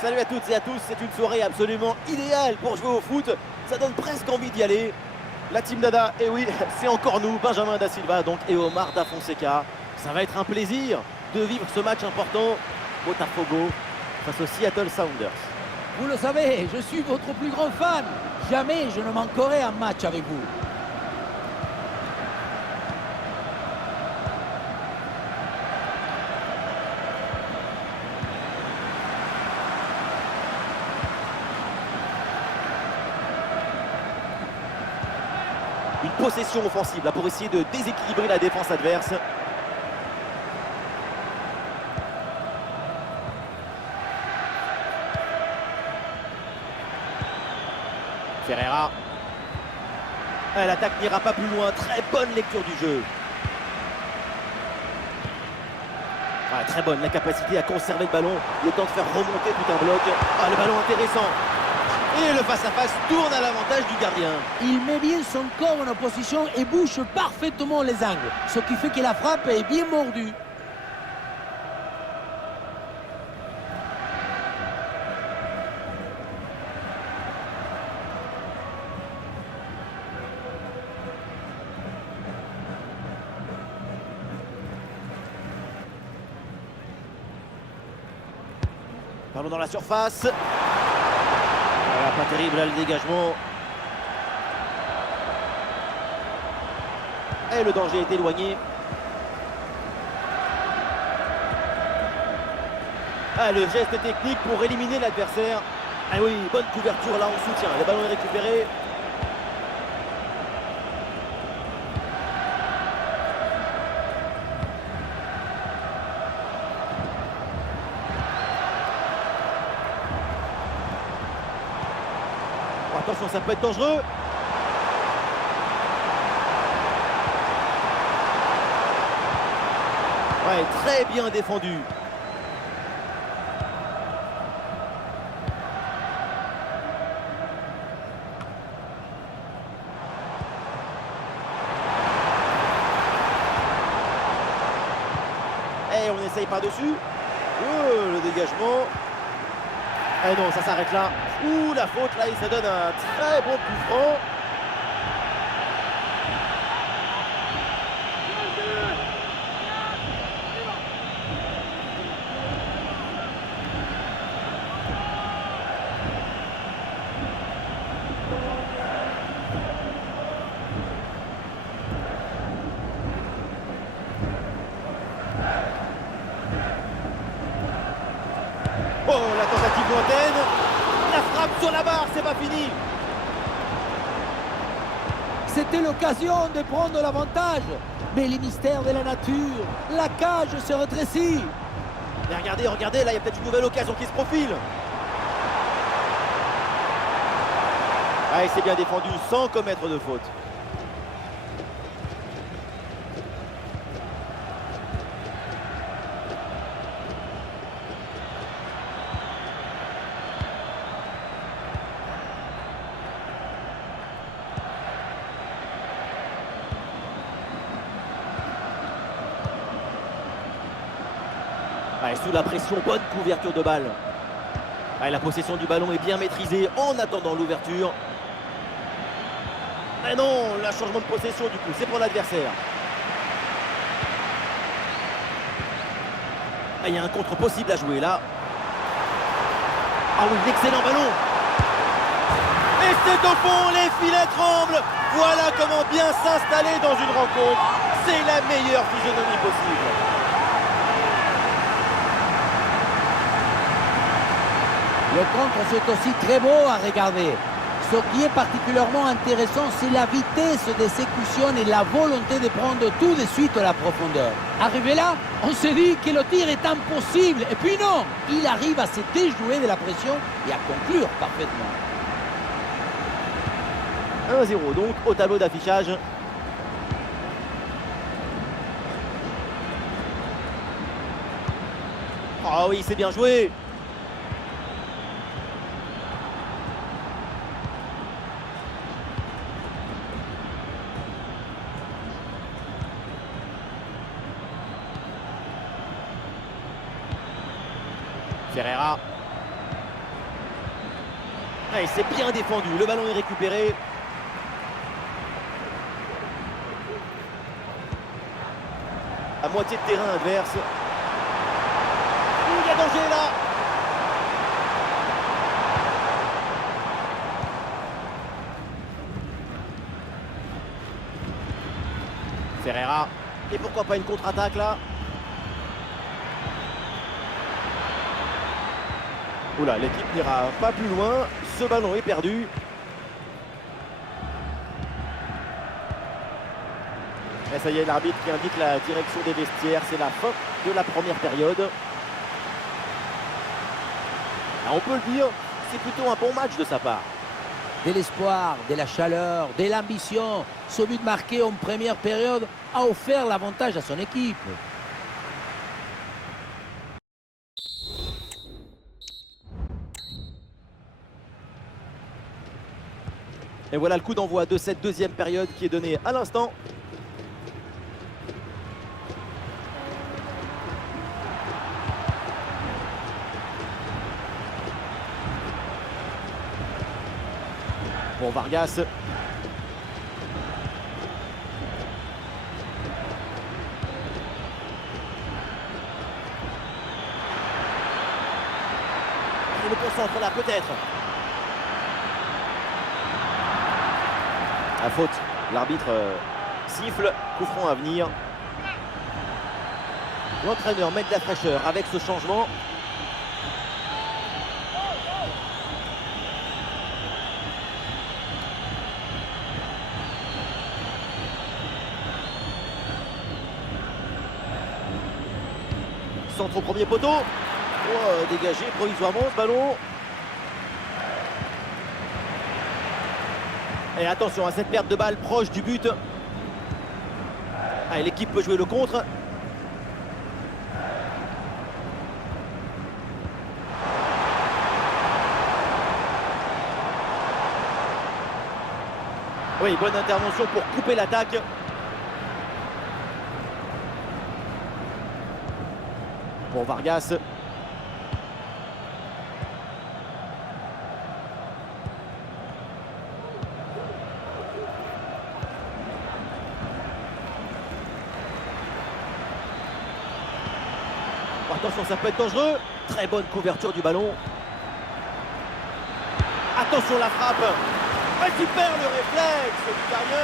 Salut à toutes et à tous, c'est une soirée absolument idéale pour jouer au foot. Ça donne presque envie d'y aller. La team Dada, et oui, c'est encore nous, Benjamin Da Silva donc, et Omar Da Fonseca. Ça va être un plaisir de vivre ce match important. Botafogo face aux Seattle Sounders. Vous le savez, je suis votre plus grand fan. Jamais je ne manquerai un match avec vous. Une possession offensive là, pour essayer de déséquilibrer la défense adverse. Ferreira. L'attaque n'ira pas plus loin. Très bonne lecture du jeu. Très bonne, la capacité à conserver le ballon. Le temps de faire remonter tout un bloc. Le ballon intéressant. Et le face-à-face tourne à l'avantage du gardien. Il met bien son corps en opposition et bouche parfaitement les angles. Ce qui fait que la frappe est bien mordue. Ballon dans la surface. Pas terrible là le dégagement. Et le danger est éloigné. Le geste technique pour éliminer l'adversaire. Oui, bonne couverture là en soutien. Le ballon est récupéré. Attention, ça peut être dangereux. Très bien défendu. Et on essaye par-dessus. Le dégagement. Non, ça s'arrête là. La faute là, et ça donne un très bon coup franc. La tentative lointaine. La frappe sur la barre, c'est pas fini. C'était l'occasion de prendre l'avantage. Mais les mystères de la nature, la cage se rétrécit. Mais regardez, là il y a peut-être une nouvelle occasion qui se profile. Il s'est bien défendu sans commettre de faute. Sous la pression, bonne couverture de balle. La possession du ballon est bien maîtrisée en attendant l'ouverture. Non, le changement de possession du coup, c'est pour l'adversaire. Il y a un contre possible à jouer là. Oui, l'excellent ballon. Et c'est au fond, les filets tremblent. Voilà comment bien s'installer dans une rencontre. C'est la meilleure physionomie possible. Le contre, c'est aussi très beau à regarder. Ce qui est particulièrement intéressant, c'est la vitesse d'exécution et la volonté de prendre tout de suite à la profondeur. Arrivé là, on se dit que le tir est impossible. Et puis non, il arrive à se déjouer de la pression et à conclure parfaitement. 1-0 donc au tableau d'affichage. Oui, c'est bien joué. Ferreira. Ah, il s'est bien défendu, le ballon est récupéré. À moitié de terrain adverse. Il y a danger là. Ferreira. Et pourquoi pas une contre-attaque là? Oula, l'équipe n'ira pas plus loin. Ce ballon est perdu. Et ça y est, l'arbitre qui indique la direction des vestiaires. C'est la fin de la première période. Alors, on peut le dire, c'est plutôt un bon match de sa part. De l'espoir, de la chaleur, de l'ambition. Ce but marqué en première période a offert l'avantage à son équipe. Et voilà le coup d'envoi de cette deuxième période qui est donné à l'instant. Bon, Vargas. Il le concentre là, peut-être. À faute. L'arbitre siffle. Coup franc à venir. L'entraîneur met de la fraîcheur avec ce changement. Centre au premier poteau. Oh, dégagé provisoirement ce ballon. Et attention à cette perte de balle proche du but. Allez, l'équipe peut jouer le contre. Oui, bonne intervention pour couper l'attaque. Pour Vargas. Attention, ça peut être dangereux. Très bonne couverture du ballon. Attention la frappe. Ouais, super le réflexe du gardien.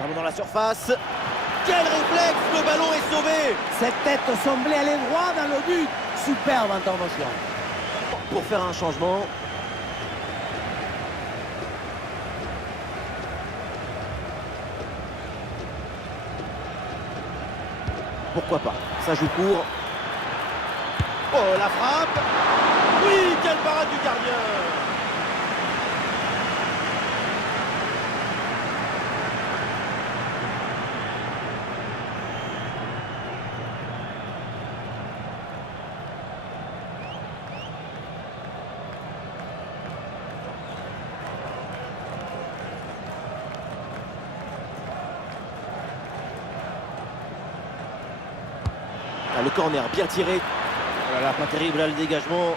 Ballon dans la surface. Quel réflexe, le ballon est sauvé. Cette tête semblait aller droit dans le but. Superbe intervention. Pour faire un changement. Pourquoi pas? Ça joue court. Oh, la frappe. Oui, quelle parade du gardien. Le corner bien tiré. Oh là là, pas terrible là le dégagement.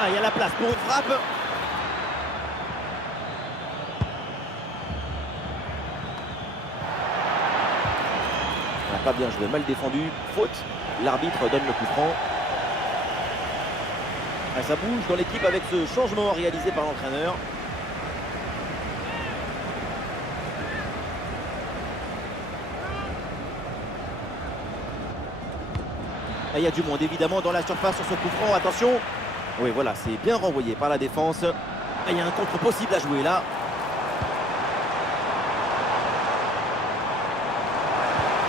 Ah, il y a la place pour une frappe. Ah, pas bien joué, mal défendu. Faute. L'arbitre donne le coup franc. Ah, ça bouge dans l'équipe avec ce changement réalisé par l'entraîneur. Il y a du monde évidemment dans la surface sur ce coup franc, attention. Oui voilà, c'est bien renvoyé par la défense. Il y a un contre possible à jouer là.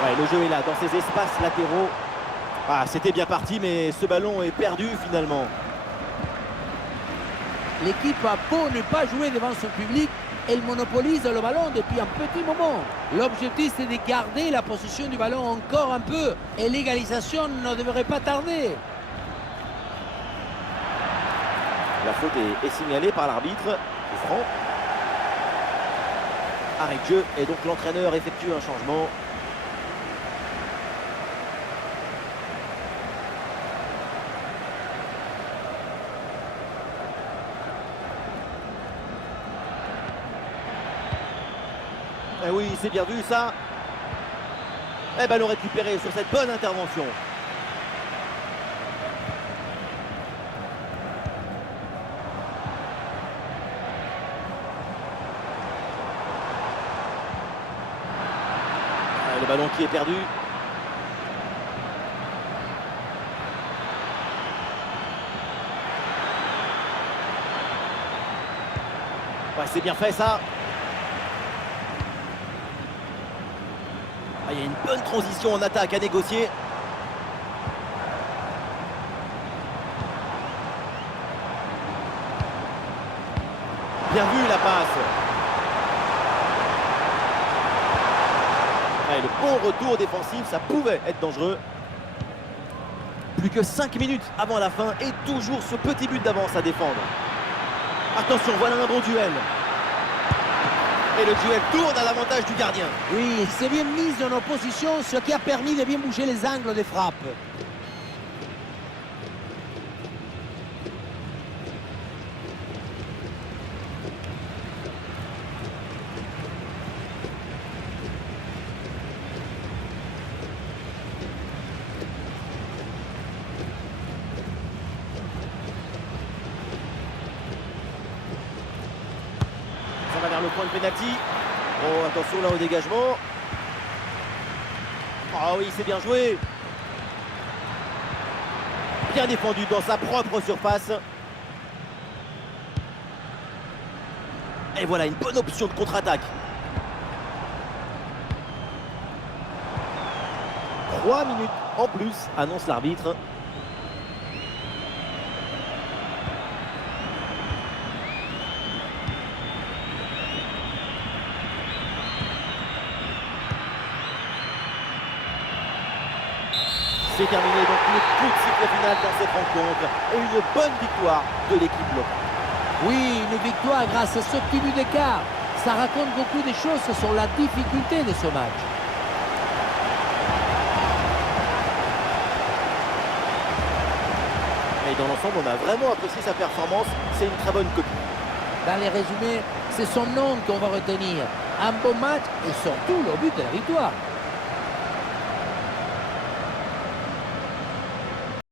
Ouais, le jeu est là, dans ces espaces latéraux. Ah, c'était bien parti, mais ce ballon est perdu finalement. L'équipe a beau ne pas jouer devant son public, elle monopolise le ballon depuis un petit moment. L'objectif, c'est de garder la possession du ballon encore un peu. Et l'égalisation ne devrait pas tarder. La faute est signalée par l'arbitre. Coup franc. Arrêt de jeu. Et donc l'entraîneur effectue un changement. Eh oui, c'est bien vu ça. Eh ballon récupéré sur cette bonne intervention. Le ballon qui est perdu. Ouais, c'est bien fait ça. Ah, il y a une bonne transition en attaque à négocier. Bien vu la passe. Ah, et le bon retour défensif, ça pouvait être dangereux. Plus que 5 minutes avant la fin et toujours ce petit but d'avance à défendre. Attention, voilà un bon duel. Et le duel tourne à l'avantage du gardien. Oui, c'est bien mis en opposition, ce qui a permis de bien bouger les angles des frappes. Ça va vers le point de pénalty. Oh, attention là au dégagement. Ah oui, c'est bien joué. Bien défendu dans sa propre surface. Et voilà une bonne option de contre-attaque. 3 minutes en plus, annonce l'arbitre. C'est terminé, donc le coup de sifflet final dans cette rencontre et une bonne victoire de l'équipe locale. Oui, une victoire grâce à ce petit but d'écart. Ça raconte beaucoup de choses sur la difficulté de ce match. Et dans l'ensemble, on a vraiment apprécié sa performance. C'est une très bonne copie. Dans les résumés, c'est son nom qu'on va retenir. Un bon match et surtout le but de la victoire.